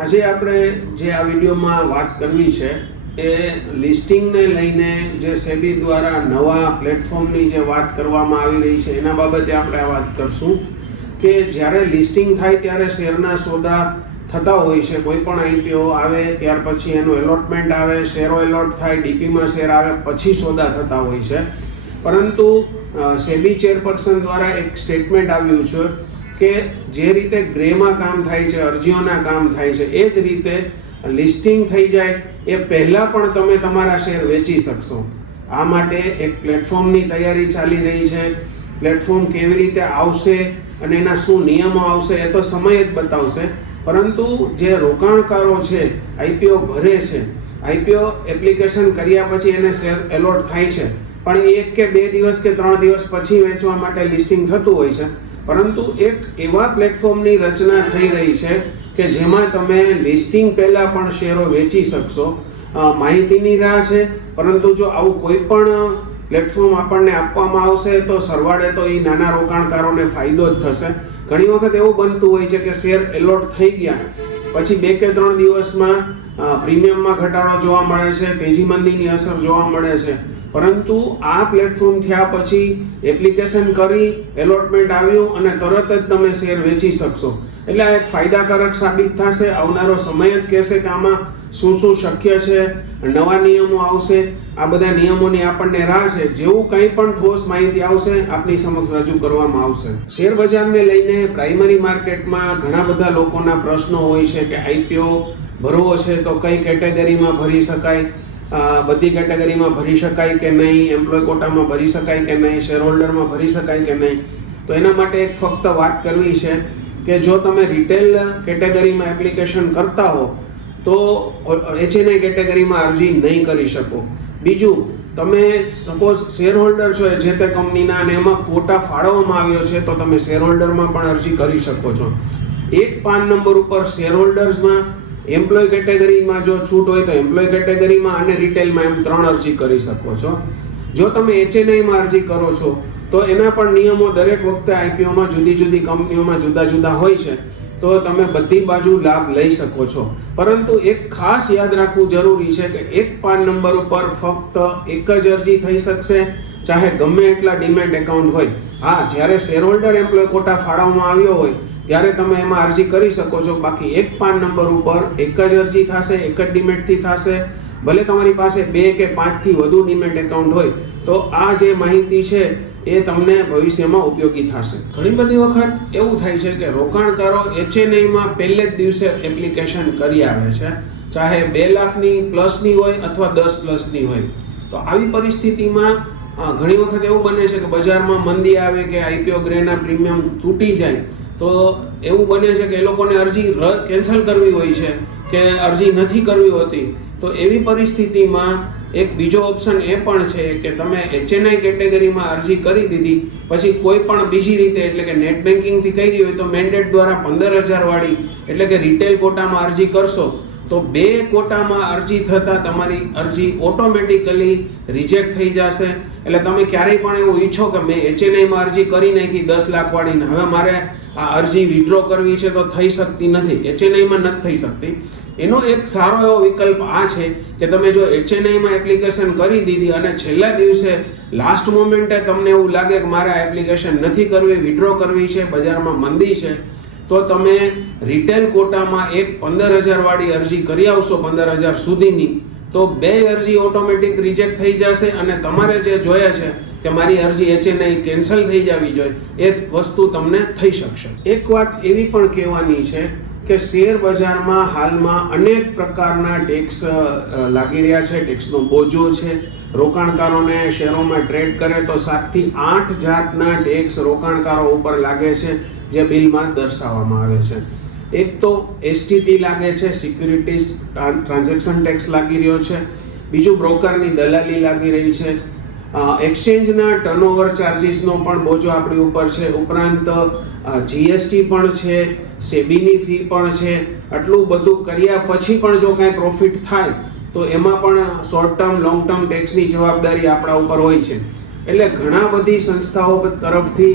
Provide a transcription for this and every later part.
આજે આપણે જે આ વિડીયોમાં વાત કરવી છે એ લિસ્ટિંગને લઈને જે સેબી દ્વારા નવા પ્લેટફોર્મની જે વાત કરવામાં આવી રહી છે એના બાબતે આપણે આ વાત કરશું કે જ્યારે લિસ્ટિંગ થાય ત્યારે શેરના સોદા થતા હોય છે. કોઈ પણ આઈપીઓ આવે ત્યાર પછી એનું એલોટમેન્ટ આવે, શેરો એલોટ થાય, ડીપીમાં શેર આવે, પછી સોદા થતા હોય છે. પરંતુ સેબી ચેરપર્સન દ્વારા એક સ્ટેટમેન્ટ આવ્યું છે કે જે રીતે ગ્રેમાં કામ થાય છે, અરજીઓના કામ થાય છે, એ જ રીતે લિસ્ટિંગ થઈ જાય એ પહેલાં પણ તમે તમારા શેર વેચી શકશો. આ માટે એક પ્લેટફોર્મની તૈયારી ચાલી રહી છે. પ્લેટફોર્મ કેવી રીતે આવશે અને એના શું નિયમો આવશે એ તો સમય જ બતાવશે. પરંતુ જે રોકાણકારો છે, આઈપીઓ ભરે છે, આઈપીઓ એપ્લિકેશન કર્યા પછી એને શેર એલોટ થાય છે, પણ 1 કે 2 દિવસ કે 3 દિવસ પછી વેચવા માટે લિસ્ટિંગ થતું હોય છે. પરંતુ એક એવા પ્લેટફોર્મની રચના થઈ રહી છે કે જેમાં તમે લિસ્ટિંગ પહેલાં પણ શેરો વેચી શકશો. માહિતીની રાહ છે, પરંતુ જો આવું કોઈ પણ પ્લેટફોર્મ આપણને આપવામાં આવશે તો સરવાળે તો એ નાના રોકાણકારોને ફાયદો જ થશે. ઘણી વખત એવું બનતું હોય છે કે શેર એલોટ થઈ ગયા પછી 2 કે 3 દિવસમાં પ્રીમિયમમાં ઘટાડો જોવા મળે છે, તેજી મંદીની અસર જોવા મળે છે. પરંતુ આ પ્લેટફોર્મ થયા પછી એપ્લિકેશન કરી, એલોટમેન્ટ આવ્યું અને તરત જ તમે શેર વેચી શકશો. એટલે આ એક ફાયદાકારક સાબિત થશે. આવનારો સમય જ કહેશે કે આમાં શું શું શક્ય છે, નવા નિયમો આવશે. આ બધા નિયમોની આપણને રાહ છે. જેવું કંઈ પણ ઠોસ માહિતી આવશે આપની સમક્ષ રજૂ કરવામાં આવશે. શેર બજારને લઈને પ્રાઇમરી માર્કેટમાં ઘણા બધા લોકોના પ્રશ્નો હોય છે કે આઈપીઓ ભરવો છે તો કઈ કેટેગરીમાં ભરી શકાય, બધી કેટેગરીમાં ભરી શકાય કે નહીં, એમ્પ્લોય કોટામાં ભરી શકાય કે નહીં, શેર હોલ્ડરમાં ભરી શકાય કે નહીં. તો એના માટે એક ફક્ત વાત કરવી છે કે જો તમે રિટેલ કેટેગરીમાં એપ્લિકેશન કરતા હો તો HNI કેટેગરીમાં અરજી નહીં કરી શકો. બીજું, તમે સપોઝ શેર હોલ્ડર છો જે તે કંપનીના અને એમાં કોટા ફાળવવામાં આવ્યો છે તો તમે શેર હોલ્ડરમાં પણ અરજી કરી શકો છો. એક પાન નંબર ઉપર શેર હોલ્ડર્સમાં, એમ્પ્લોય કેટેગરીમાં જો છૂટ હોય તો એમ્પ્લોય કેટેગરીમાં અને રિટેલમાં એમ 3 અરજી કરી શકો છો. જો તમે HNIમાં અરજી કરો છો તો એના પણ નિયમો દરેક વખતે આઈપીઓમાં જુદી જુદી કંપનીઓમાં જુદા જુદા હોય છે, તો તમે બધી બાજુ લાભ લઈ શકો છો. પરંતુ એક ખાસ યાદ રાખવું જરૂરી છે કે એક પાન નંબર ઉપર ફક્ત એક જ અરજી થઈ શકશે, ચાહે ગમે એટલા ડીમેટ એકાઉન્ટ હોય. હા, જ્યારે શેર હોલ્ડર એમ્પ્લોય કોટા ફાળવવામાં આવ્યો હોય ત્યારે તમે એમાં અરજી કરી શકો છો. બાકી એક પાન નંબર ઉપર એક જ અરજી થશે, એક જ ડીમેટથી થશે. ભલે તમારી પાસે 2 કે 5 થી વધુ ડીમેટ એકાઉન્ટ હોય તો આ જે માહિતી છે એ તમને ભવિષ્યમાં ઉપયોગી થશે. ઘણી બધી વખત એવું થાય છે કે રોકાણકારો HNIમાં પહેલે જ દિવસે એપ્લિકેશન કરી આવે છે, ચાહે 2 લાખની પ્લસની હોય અથવા 10 પ્લસની હોય. તો આવી પરિસ્થિતિમાં ઘણી વખત એવું બને છે કે બજારમાં મંદી આવે કે આઈપીઓ ગ્રેના પ્રીમિયમ તૂટી જાય તો એવું બને છે કે એ લોકોને અરજી કેન્સલ કરવી હોય છે કે અરજી નથી કરવી હોતી. તો એવી પરિસ્થિતિમાં એક બીજો ઓપ્શન એ પણ છે કે તમે HNI કેટેગરીમાં અરજી કરી દીધી પછી કોઈ પણ બીજી રીતે એટલે કે નેટ બેન્કિંગથી કરી હોય તો મેન્ડેટ દ્વારા 15,000 વાળી એટલે કે રિટેલ કોટામાં અરજી કરશો તો 2 કોટામાં અરજી થતાં તમારી અરજી ઓટોમેટિકલી રિજેક્ટ થઈ જશે. એટલે તમે ક્યારેય પણ એવું ઈચ્છો કે મેં HNIમાં અરજી કરી નાખી 10 લાખ વાળીને, હવે મારે આ અરજી વિડ્રો કરવી છે તો થઈ શકતી નથી, HNIમાં નથી થઈ શકતી. એનો એક સારો એવો વિકલ્પ આ છે કે તમે જો HNIમાં એપ્લિકેશન કરી દીધી અને છેલ્લા દિવસે લાસ્ટ મોમેન્ટે તમને એવું લાગે કે મારે આ એપ્લિકેશન નથી કરવી, વિડ્રો કરવી છે, બજારમાં મંદી છે, તો તમે રિટેલ કોટામાં એક 15,000 વાળી અરજી કરી આવશો 15,000 સુધીની, તો 2 અરજી ઓટોમેટિક રિજેક્ટ થઈ જશે અને તમારે જે જોઈએ છે કે મારી અરજી HNI કેન્સલ થઈ જવી જોઈએ એ વસ્તુ તમને થઈ શકશે. એક વાત એવી પણ કહેવાની છે કે શેર બજારમાં હાલમાં અનેક પ્રકારના ટેક્સ લાગી રહ્યા છે, ટેક્સનો બોજો છે. રોકાણકારોને શેરોમાં ટ્રેડ કરે તો 7 થી 8 જાતના ટેક્સ રોકાણકારો ઉપર લાગે છે જે બિલમાં દર્શાવવામાં આવે છે. એક તો STT લાગે છે, સિક્યુરિટીઝ ટ્રાન્ઝેક્શન ટેક્સ લાગી રહ્યો છે. બીજું બ્રોકરની દલાલી લાગી રહી છે. એક્સચેન્જના ટર્નઓવર ચાર્જીસનો પણ બોજો આપણી ઉપર છે. ઉપરાંત GST પણ છે, સેબીની ફી પણ છે. આટલું બધું કર્યા પછી પણ જો કાંઈ પ્રોફિટ થાય તો એમાં પણ શોર્ટ ટર્મ લોંગ ટર્મ ટેક્સની જવાબદારી આપણા ઉપર હોય છે. એટલે ઘણા બધી સંસ્થાઓ તરફથી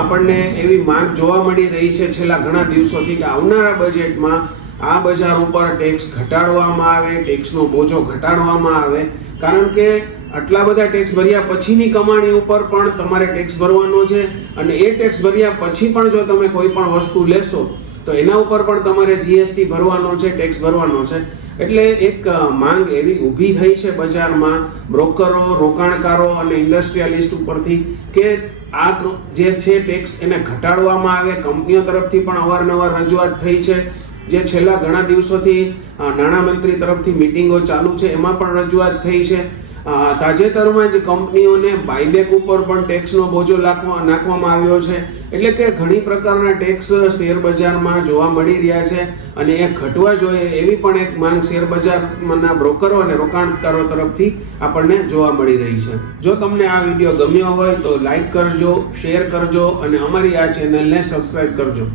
આપણને એવી માંગ જોવા મળી રહી છે છેલ્લા ઘણા દિવસોથી કે આવનારા બજેટમાં આ બજાર ઉપર ટેક્સ ઘટાડવામાં આવે, ટેક્સનો બોજો ઘટાડવામાં આવે, કારણ કે આટલા બધા ટેક્સ ભર્યા પછીની કમાણી ઉપર પણ તમારે ટેક્સ ભરવાનો છે, અને એ ટેક્સ ભર્યા પછી પણ જો તમે કોઈ પણ વસ્તુ લેશો તો એના ઉપર પણ તમારે જીએસટી ભરવાનો છે, ટેક્સ ભરવાનો છે. એટલે એક માંગ એવી ઊભી થઈ છે બજારમાં બ્રોકરો, રોકાણકારો અને ઇન્ડસ્ટ્રીયાલિસ્ટ ઉપરથી કે આ જે છે ટેક્સ એને ઘટાડવામાં આવે. કંપનીઓ તરફથી પણ અવારનવાર રજૂઆત થઈ છે, જે છેલ્લા ઘણા દિવસોથી નાણામંત્રી તરફથી મિટિંગો ચાલુ છે એમાં પણ રજૂઆત થઈ છે. તાજેતરમાં જ કંપનીઓને બાયબેક ઉપર પણ ટેક્સનો બોજો નાખવામાં આવ્યો છે. એટલે કે ઘણી પ્રકારના ટેક્સ શેર બજારમાં જોવા મળી રહ્યા છે, અને એ ઘટવા જોઈએ એવી પણ એક માંગ શેર બજારના બ્રોકરો અને રોકાણકારો તરફથી આપણને જોવા મળી રહી છે. જો તમને આ વિડીયો ગમ્યો હોય તો લાઈક કરજો, શેર કરજો અને અમારી આ ચેનલને સબસ્ક્રાઇબ કરજો.